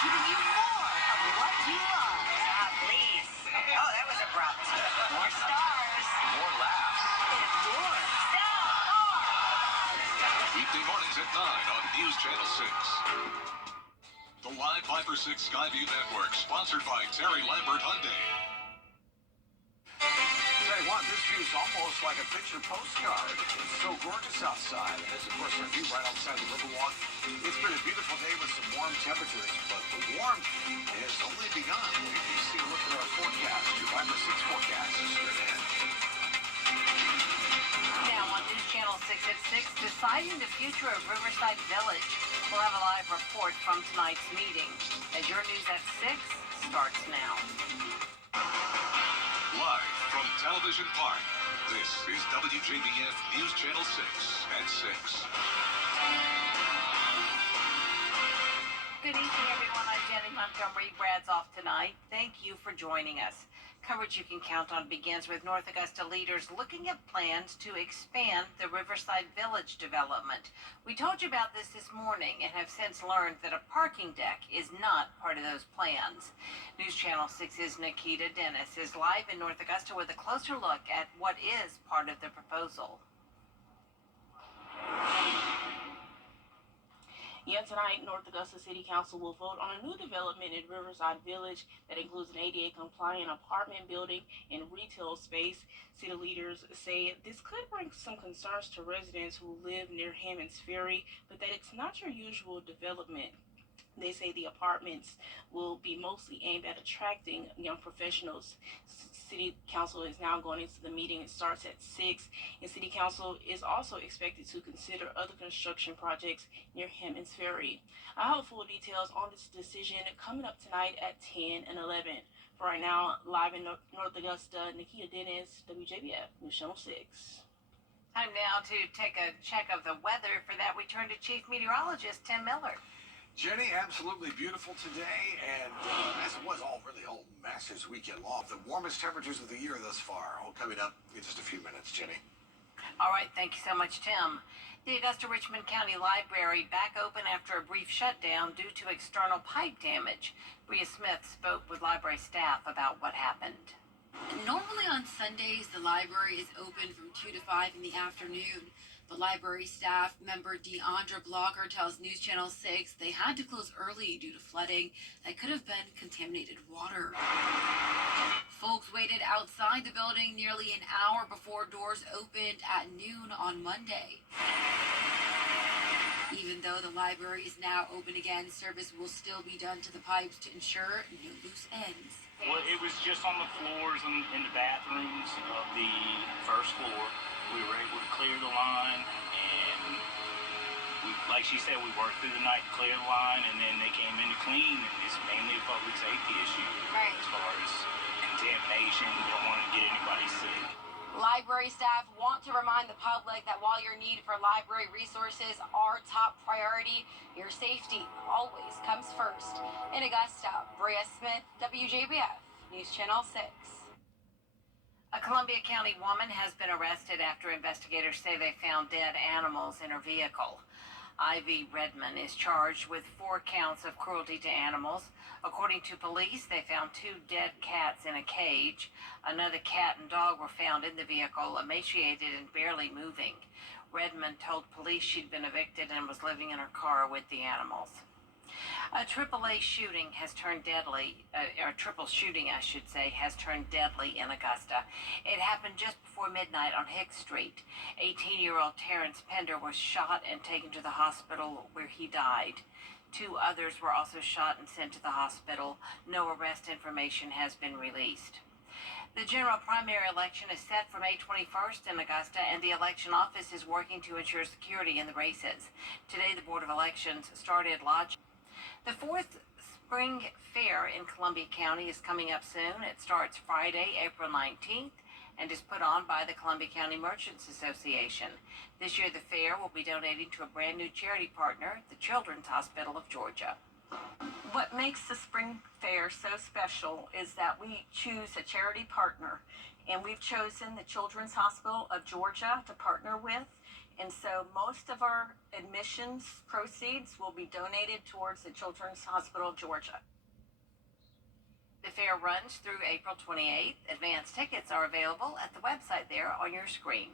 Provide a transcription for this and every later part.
giving you more of what you love. Please. Oh, that was abrupt. More stars. More laughs. And more. Weekday mornings at 9 on News Channel 6. The Live 5 for 6 Skyview Network, sponsored by Terry Lambert Hyundai. Tell you what, this view's almost like a picture postcard. It's so gorgeous outside. There's, of course, our view right outside the Riverwalk. It's been a beautiful day with some warm temperatures, but the warmth has only begun. You see a look at our forecast, your 5 for 6 forecast is straight ahead. Now on News Channel 6 at 6, deciding the future of Riverside Village. We'll have a live report from tonight's meeting. As your news at 6 starts now. Live from Television Park, this is WJBF News Channel 6 at 6. Good evening, everyone. I'm Jenny Montgomery. Brad's off tonight. Thank you for joining us. Coverage you can count on begins with North Augusta leaders looking at plans to expand the Riverside Village development. We told you about this morning and have since learned that a parking deck is not part of those plans. News Channel 6's Nikita Dennis is live in North Augusta with a closer look at what is part of the proposal. Yet tonight, North Augusta City Council will vote on a new development in Riverside Village that includes an ADA-compliant apartment building and retail space. City leaders say this could bring some concerns to residents who live near Hammond's Ferry, but that it's not your usual development. They say the apartments will be mostly aimed at attracting young professionals. City Council is now going into the meeting. It starts at 6, and City Council is also expected to consider other construction projects near Hammond's Ferry. I have full details on this decision coming up tonight at 10 and 11. For right now, live in North Augusta, Nikita Dennis, WJBF, News Channel 6. Time now to take a check of the weather. For that, we turn to Chief Meteorologist Tim Miller. Jenny, absolutely beautiful today, and as it was all Masters weekend long, the warmest temperatures of the year thus far. All coming up in just a few minutes, Jenny. All right, thank you so much, Tim. The Augusta-Richmond County Library back open after a brief shutdown due to external pipe damage. Bria Smith spoke with library staff about what happened. Normally on Sundays, the library is open from 2 to 5 in the afternoon. The library staff member Deandra Blocker tells News Channel 6 they had to close early due to flooding that could have been contaminated water. Folks waited outside the building nearly an hour before doors opened at noon on Monday. Even though the library is now open again, service will still be done to the pipes to ensure no loose ends. Well, it was just on the floors and in the bathrooms of the first floor. We were able to clear the line, and like she said, we worked through the night to clear the line, and then they came in to clean, and it's mainly a public safety issue. Right. As far as contamination, we don't want to get anybody sick. Library staff want to remind the public that while your need for library resources are top priority, your safety always comes first. In Augusta, Bria Smith, WJBF, News Channel 6. A Columbia County woman has been arrested after investigators say they found dead animals in her vehicle. Ivy Redman is charged with 4 counts of cruelty to animals. According to police, they found 2 dead cats in a cage. Another cat and dog were found in the vehicle, emaciated and barely moving. Redman told police she'd been evicted and was living in her car with the animals. A triple shooting, I should say, has turned deadly in Augusta. It happened just before midnight on Hicks Street. 18-year-old Terrence Pender was shot and taken to the hospital where he died. 2 others were also shot and sent to the hospital. No arrest information has been released. The general primary election is set for May 21st in Augusta, and the election office is working to ensure security in the races. Today, the Board of Elections started lodging. The 4th Spring Fair in Columbia County is coming up soon. It starts Friday, April 19th, and is put on by the Columbia County Merchants Association. This year, the fair will be donating to a brand new charity partner, the Children's Hospital of Georgia. What makes the Spring Fair so special is that we choose a charity partner, and we've chosen the Children's Hospital of Georgia to partner with. And so most of our admissions proceeds will be donated towards the Children's Hospital of Georgia. The fair runs through April 28th. Advance tickets are available at the website there on your screen.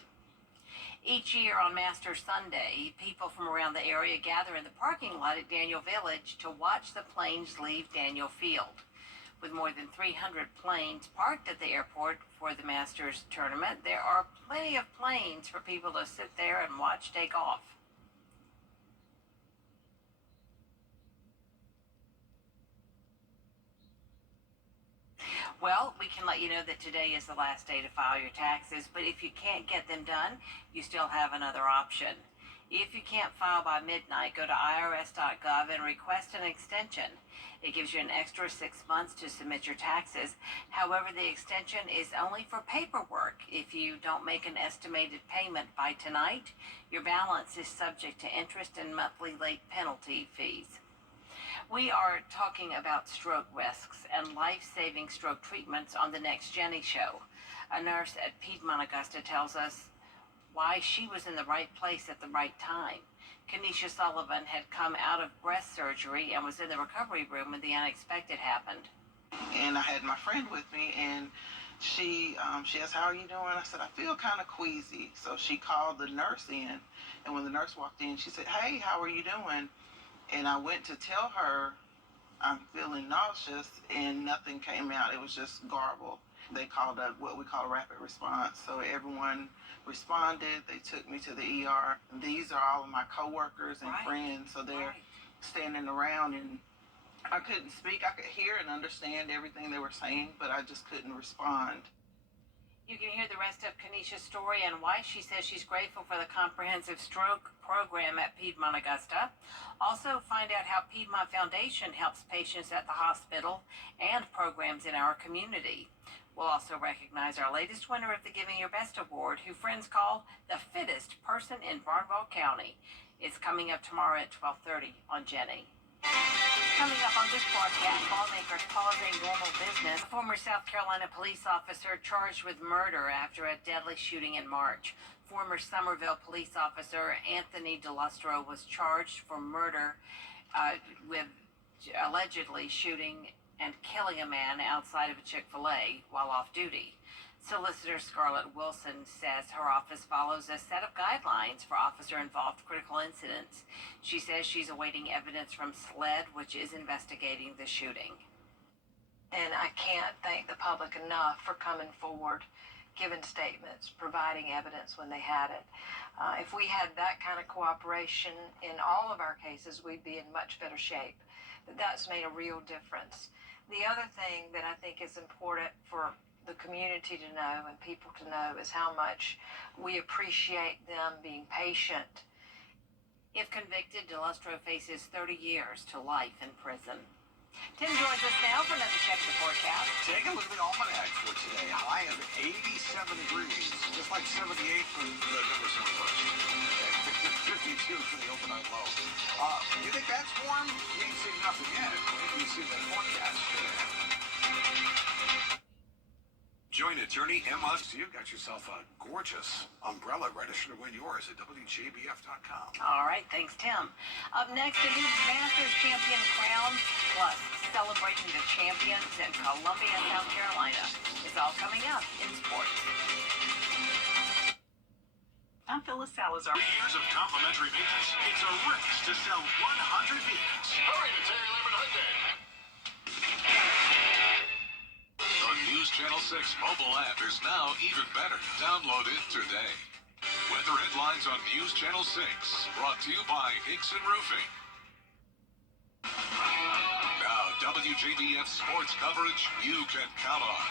Each year on Master Sunday, people from around the area gather in the parking lot at Daniel Village to watch the planes leave Daniel Field. With more than 300 planes parked at the airport for the Masters tournament, there are plenty of planes for people to sit there and watch take off. Well, we can let you know that today is the last day to file your taxes, but if you can't get them done, you still have another option. If you can't file by midnight, go to irs.gov and request an extension. It gives you an extra 6 months to submit your taxes. However, the extension is only for paperwork. If you don't make an estimated payment by tonight, your balance is subject to interest and monthly late penalty fees. We are talking about stroke risks and life-saving stroke treatments on the Next Jenny show. A nurse at Piedmont Augusta tells us why she was in the right place at the right time. Kenesha Sullivan had come out of breast surgery and was in the recovery room when the unexpected happened. And I had my friend with me, and she asked, "How are you doing?" I said, "I feel kind of queasy." So she called the nurse in, and when the nurse walked in, she said, "Hey, how are you doing?" And I went to tell her I'm feeling nauseous, and nothing came out. It was just garble. They called what we call a rapid response. So everyone responded. They took me to the ER. These are all of my coworkers and friends, so they're standing around, and I couldn't speak. I could hear and understand everything they were saying, but I just couldn't respond. You can hear the rest of Kenesha's story and why she says she's grateful for the comprehensive stroke program at Piedmont Augusta. Also, find out how Piedmont Foundation helps patients at the hospital and programs in our community. We'll also recognize our latest winner of the Giving Your Best Award, who friends call the fittest person in Barnwell County. It's coming up tomorrow at 12:30 on Jenny. Coming up on this broadcast, lawmakers pausing normal business. A former South Carolina police officer charged with murder after a deadly shooting in March. Former Somerville police officer Anthony DeLustro was charged for murder with allegedly shooting and killing a man outside of a Chick-fil-A while off duty. Solicitor Scarlett Wilson says her office follows a set of guidelines for officer-involved critical incidents. She says she's awaiting evidence from SLED, which is investigating the shooting. And I can't thank the public enough for coming forward, giving statements, providing evidence when they had it. If we had that kind of cooperation in all of our cases, we'd be in much better shape. But that's made a real difference. The other thing that I think is important for the community to know and people to know is how much we appreciate them being patient. If convicted, DeLustro faces 30 years to life in prison. Tim joins us now for another check of the forecast. Take a look at the almanac for today. High of 87 degrees, just like 78 for November 1st. 52 for the overnight low. You think that's warm? You ain't seen nothing yet. Wait till you see that forecast. Join attorney Emma. So you got yourself a gorgeous umbrella. Register to win yours at WJBF.com. All right, thanks, Tim. Up next, a new Masters champion crown, plus celebrating the champions in Columbia, South Carolina. It's all coming up in sports. I'm Phyllis Salazar. 3 years of complimentary maintenance. It's a race to sell 100 vehicles. Hurry to Terry Lambert Hyundai. The News Channel 6 mobile app is now even better. Download it today. Weather headlines on News Channel 6. Brought to you by Hickson Roofing. Now, WJBF sports coverage you can count on.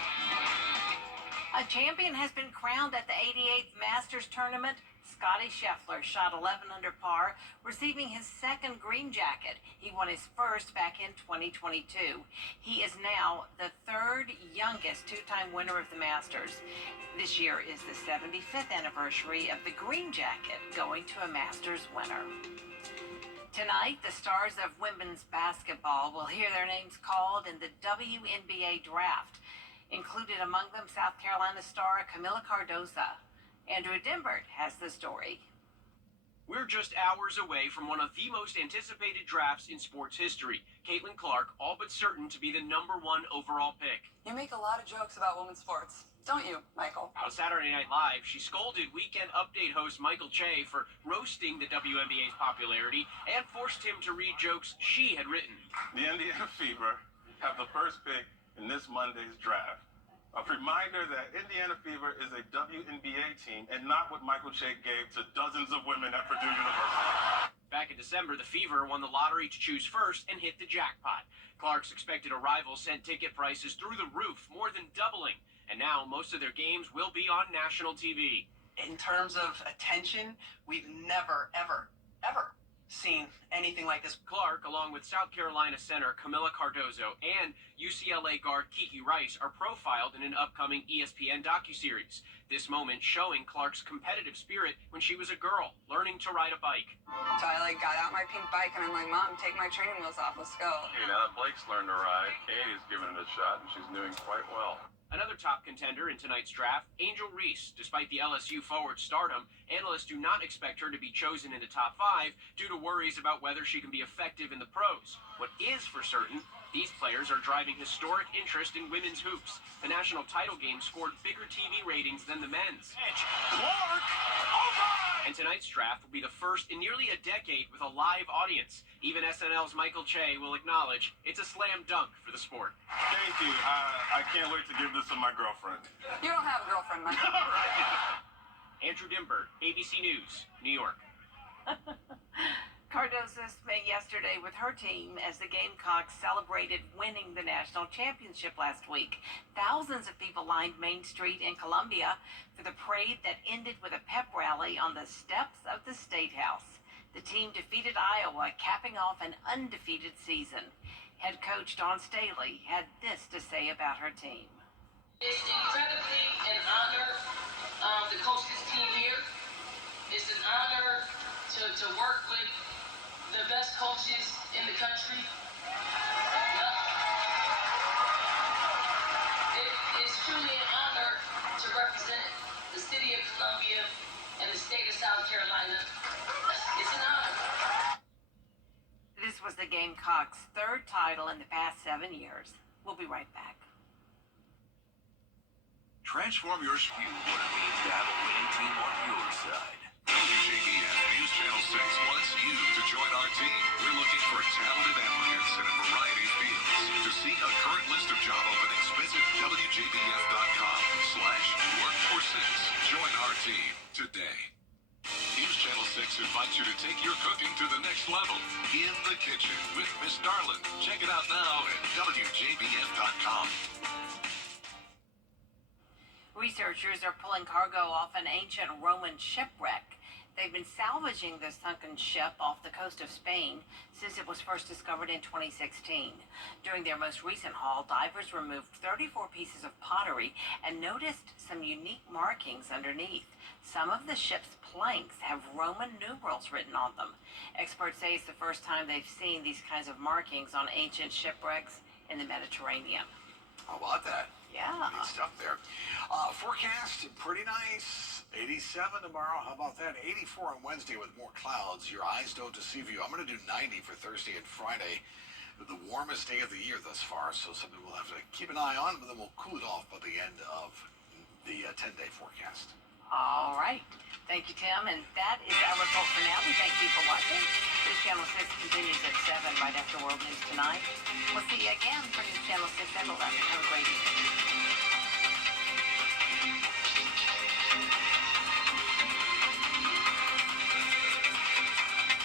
A champion has been crowned at the 88th Masters Tournament. Scotty Scheffler shot 11 under par, receiving his second green jacket. He won his first back in 2022. He is now the third youngest two-time winner of the Masters. This year is the 75th anniversary of the green jacket going to a Masters winner. Tonight, the stars of women's basketball will hear their names called in the WNBA draft. Included among them South Carolina star Camila Cardoza. Andrew Dimbert has the story. We're just hours away from one of the most anticipated drafts in sports history. Caitlin Clark, all but certain to be the #1 overall pick. You make a lot of jokes about women's sports, don't you, Michael? On Saturday Night Live, she scolded Weekend Update host Michael Che for roasting the WNBA's popularity and forced him to read jokes she had written. The Indiana Fever have the first pick in this Monday's draft. A reminder that Indiana Fever is a WNBA team and not what Michael Che gave to dozens of women at Purdue University. Back in December, the Fever won the lottery to choose first and hit the jackpot. Clark's expected arrival sent ticket prices through the roof, more than doubling. And now most of their games will be on national TV. In terms of attention, we've never, ever seen anything like this. Clark, along with South Carolina center Camila Cardozo and UCLA guard Kiki Rice, are profiled in an upcoming ESPN docuseries. This moment showing Clark's competitive spirit when she was a girl, learning to ride a bike. So I got out my pink bike and I'm like, Mom, take my training wheels off, let's go. Hey, now that Blake's learned to ride, Katie's giving it a shot and she's doing quite well. Another top contender in tonight's draft, Angel Reese. Despite the LSU forward stardom, analysts do not expect her to be chosen in the top 5 due to worries about whether she can be effective in the pros. What is for certain, these players are driving historic interest in women's hoops. The national title game scored bigger TV ratings than the men's. Clark! And tonight's draft will be the first in nearly a decade with a live audience. Even SNL's Michael Che will acknowledge it's a slam dunk for the sport. Thank you. I can't wait to give this to my girlfriend. You don't have a girlfriend, Michael. Andrew Dimber, ABC News, New York. Cardozo spent yesterday with her team as the Gamecocks celebrated winning the national championship last week. Thousands of people lined Main Street in Columbia for the parade that ended with a pep rally on the steps of the State House. The team defeated Iowa, capping off an undefeated season. Head coach Dawn Staley had this to say about her team. It's incredibly an honor to coach this team here. It's an honor to work with the best coaches in the country. It's truly an honor to represent the city of Columbia and the state of South Carolina. It's an honor. This was the Gamecocks' 3rd title in the past 7 years. We'll be right back. Transform your you what it means to have a winning team on your side. WJBF News Channel 6 wants you to join our team. We're looking for talented applicants in a variety of fields. To see a current list of job openings, visit WJBF.com/work-for-6. Join our team today. News Channel 6 invites you to take your cooking to the next level. In the kitchen with Miss Darlin. Check it out now at WJBF.com. Researchers are pulling cargo off an ancient Roman shipwreck. They've been salvaging the sunken ship off the coast of Spain since it was first discovered in 2016. During their most recent haul, divers removed 34 pieces of pottery and noticed some unique markings underneath. Some of the ship's planks have Roman numerals written on them. Experts say it's the first time they've seen these kinds of markings on ancient shipwrecks in the Mediterranean. How about that? Yeah. Neat stuff there. Forecast, pretty nice. 87 tomorrow. How about that? 84 on Wednesday with more clouds. Your eyes don't deceive you. I'm going to do 90 for Thursday and Friday. The warmest day of the year thus far, so something we'll have to keep an eye on, but then we'll cool it off by the end of the 10-day forecast. All right. Thank you, Tim. And that is our report for now. We thank you for watching. News Channel 6 continues at 7 right after World News Tonight. We'll see you again for News Channel 6 and 11. Have a great evening.